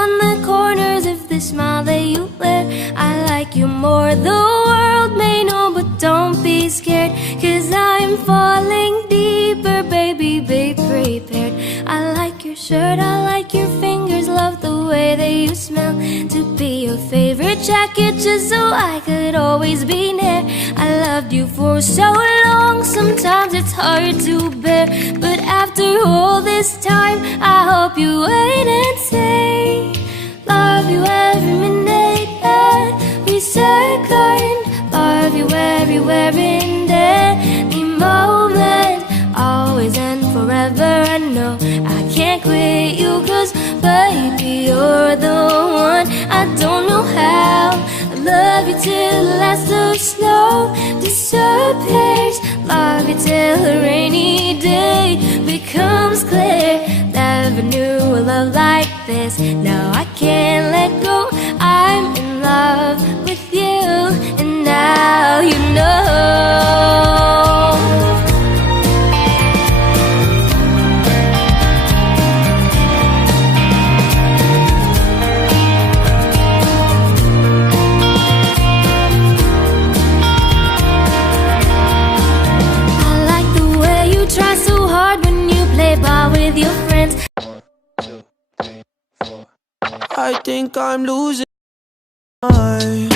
on the corners of the smile that you wear. I like you more, the world may know, but don't be scared, 'cause I'm falling deeper, baby, be prepared. I like your shirt, I like your fingers, love the way that you smell. To be your favorite jacket just so I could always be near. I loved you for so long, sometimes it's hard to bear, but after all this time, I hope you wait and say, love you every minute every second, love you everywhere in any moment, always and forever. I know I can't quit you, 'cause baby, you're the one. I don't know how I love you till the last of snow disappears, love you till a rainy day becomes clear. Never knew a love like this, now I can't let go. I'm in love with you, and now you know. Try so hard when you play ball with your friends. 1, 2, 3, 4. I think I'm losing my mind.